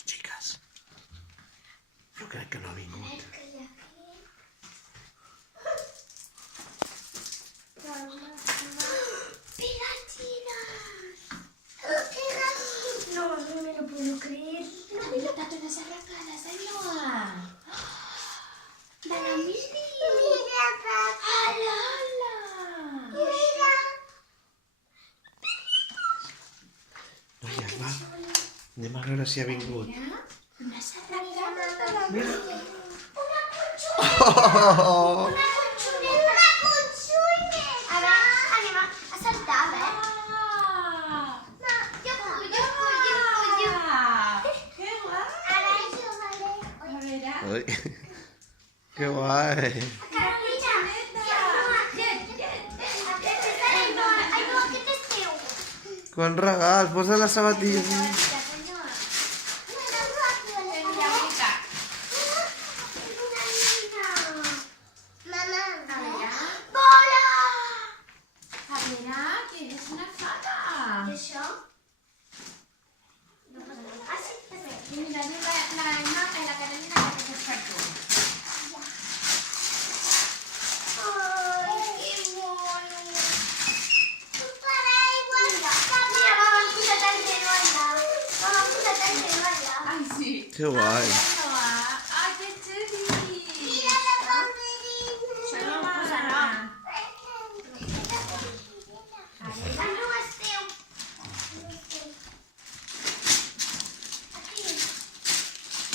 Vamos, xiques. Jo crec que no ha vingut. No, no me lo puedo creer. Mira, todas arrancadas, Ainhoa. De la Mili. ¡Hala, hala! Noia, va. Anem a veure si ha vingut. Mira, unes arrancades de la Mira. Mili. Oh! Una consulta. Ara anem a saltar, eh? Ah! No, jo puc. Que guai! Ara jo, vale. A veure... Ui. Que guai. Carolina, aquest és teu. Quants regals, posa les sabatilles. Que guai. Ai, que xulis! Això no posarà.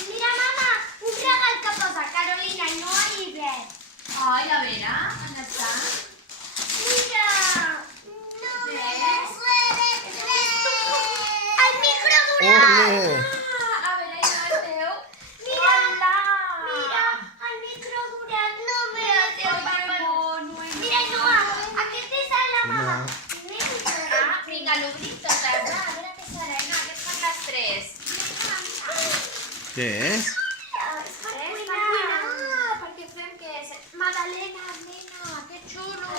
Mira, mama, un regal que posa Carolina i Noa i Ivet. Ai, a veure, on està? Mira! El micro Ole! A veure, Ainhoa, el teu. Mira! Hola! Mira, el micro durat. No me lo teu, Ai, que papa. mono, Mira, Noa, aquest és a la mama. Ah, vinga, l'obrim totes. A veure què serà, Ainhoa, que són les 3. Què és? És per cuinar. Ah, perquè fem què és? Magdalena, nena, que xulo!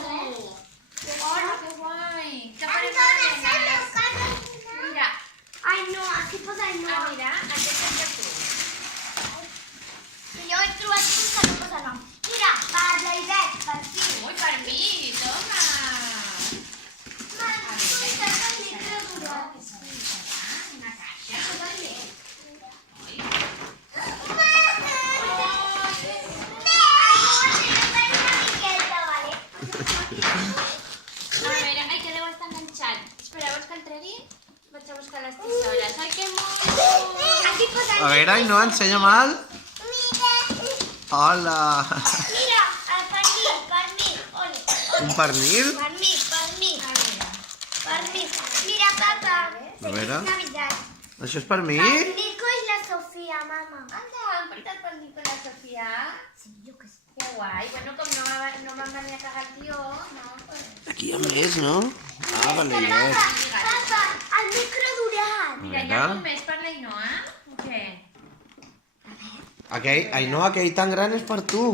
Hola, que guai! Que farem magdalenes? Mira, Ai, no, aquí posa el no. mira, aquest és per tu. I jo he trobat un que no posa nom. Mira, per la Ivet, per aquí. Ui, per mi, toma! Mama, tu estàs el micro durat. Què serà? Una caixa? Ui. A veure, ai, que deu estar enganxat. Espera, vols que el tregui? Vaig a buscar les tisores. Ai, que mono! Aquí posa el A veure, no, ensenya mal. Hola. Mira, per mi, ole. Un pernil? Per mi. A veure. Per mi. Mira, papa. A veure. Navidad. Això és per mi? Per Nico i la Sofia, mama. Anda, han portat per mi per la Sofia. Sí, jo que sé. Que guai. Bueno, com no me'n venia a cagar el tio, no, pues... Aquí hi ha més, no? Ah, vale, ja és. Papa, el micro durat. Mira, hi ha algun més per l'Ainoa? O què? Aquell, no, aquell tan gran és per tu.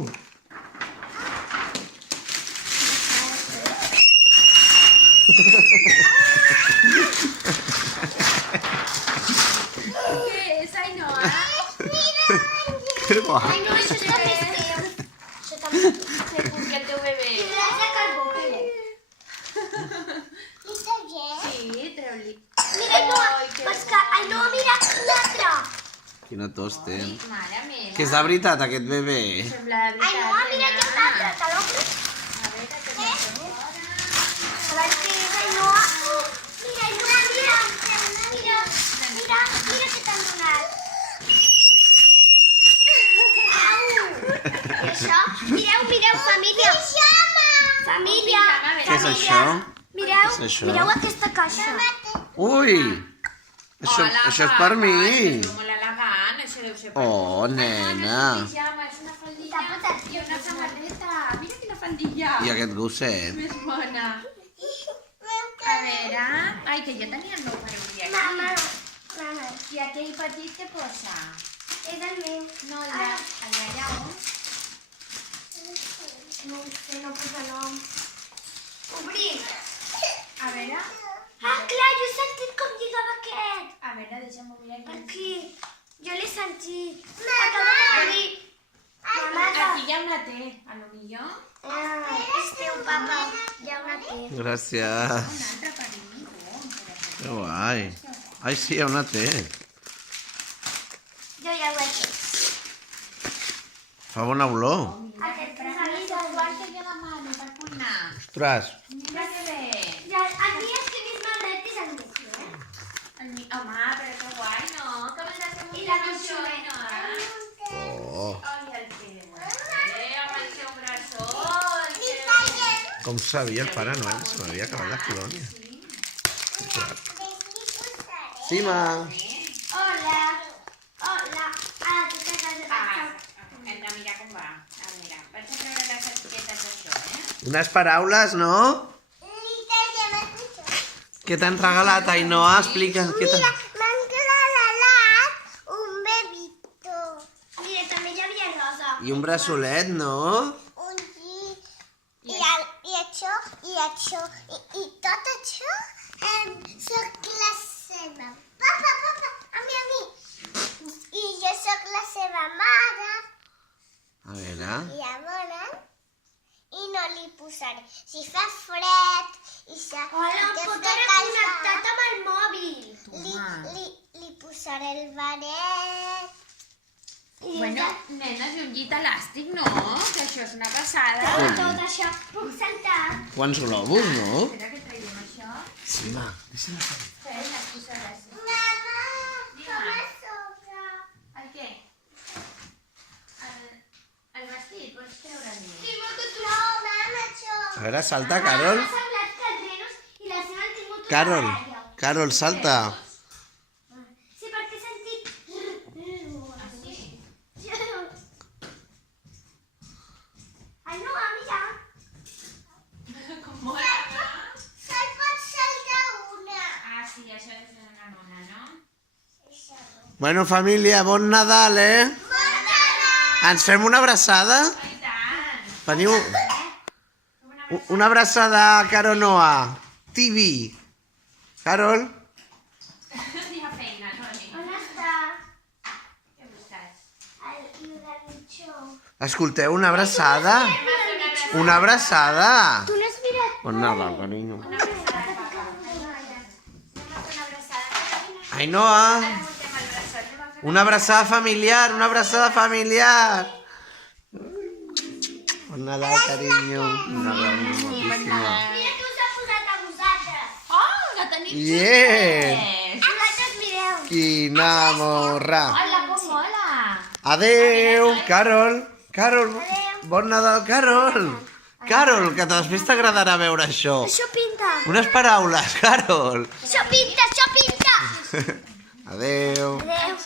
Què és, Ainoa? Que guai. Ai, no, això també és teu. Això també és teu. Que pugui el teu bebè. I l'has de carbó, Pere. Està bé? Sí, treu-li. Mira, no, pues que, ai, no, mira, un altre. Quina tos té. Ai, mare meva. Que és de veritat, aquest bebè. Sembla de Ai, veritat, no, mira nena. aquest altre, te l'obro. A veure, què més fora. A veure què és, ai, no. Mira, ai, no, mira què t'han donat. Au! I això? Mireu, família. Família. Què és això? Mireu, Què és això? mireu aquesta caixa. Ui! Això és per mi. És molt elegant, això deu ser per Oh, tu. nena. No, no és un pijama, és una faldilla i una samarreta. Mira quina faldilla. I aquest gosset. Més bona. A veure... Ai, que jo tenia el meu per obrir Mama, aquí. mama, I aquell petit què posa? és el meu. No, el d'allà on? No ho sé, no posa nom. Obrim. A veure... Ah, clar, jo he sentit com lligava aquest. A veure, deixa'm obrir aquí. Aquí. Jo l'he sentit. Acaba de dir. Mamà, Aquí hi ha una T, a lo millor. és teu, papa. Hi ha una T. Gràcies. Un altre carinito. Que guai. Ai, sí, hi ha una T. Jo ja ho he fet. Fa bona olor. Aquest és Permiso, guárdate la mano per cuinar. Ostres. Mira que bé. Ja, aquí escrivís mal repis en lecció, Home, però que guai, no? Que m'has de fer I la això, mitjoreta. no? Oh, Ai, el Pere. Amb el seu braçó. com sabia el Pare Noel? Se m'havia acabat la colònia. Sí, ma. Hola. Hola. Ara tu t'has de passar. Hem de mirar com va. A veure, vaig a treure les etiquetes d'això, Unes paraules, no? Què t'han regalat, Ainhoa? Explica. Què Mira, t'han... m'han regalat un bebito. Mira, també hi havia rosa. I un braçolet, no? Un llit. I això, i tot això, soc la seva. Papa, a mi. I jo soc la seva mare. A veure... I llavors, i no li posaré. Si fa fred i s'ha... Hola, pot haver connectat amb el mòbil. Li posaré el baret. Bueno, nenes, i un llit elàstic, no? Que això és una passada. Tot això puc saltar. Quants globus, no? Espera que traiem això. Sí, ma. Deixa'm fer. Sí, les posaràs. Mama, Digue'm. com a sobre? El què? El vestit, vols treure-li? Sí, molt no, mama, això. A veure, salta, Carol. M'ha semblat que els nenos i la seva han tingut una Carol. baralla. Carol, salta. Sí, perquè he sentit... Ai, no, mira. Com mola, no? Se'l pot saltar una. Ah, sí, això és una mona, no? Bueno, família, bon Nadal, eh? Ens fem una abraçada? I tant! Veniu... Una abraçada a Caronoa. Tibi. Carol. Hi ha feina, Toni. On està Què busques? el organitxó? Escolteu, una abraçada. Una abraçada. Tu n'has mirat? Bon Nadal, carinyo. Una abraçada, papa. Una abraçada. Ainhoa. Ara muntem el braçot. Una abraçada familiar, una abraçada familiar. Bon Nadal, carinyo. Un Nadal moltíssima. Mira que us ha posat a vosaltres. Oh, la tenim Yeah. juntes! Vosaltres mireu. Quina morra. Hola, com mola! Adeu, Carol. Carol, bon Nadal, Carol. Carol, que després t'agradarà veure això. Això pinta. Unes paraules, Carol. Això pinta, això pinta. Adeu. Adéu.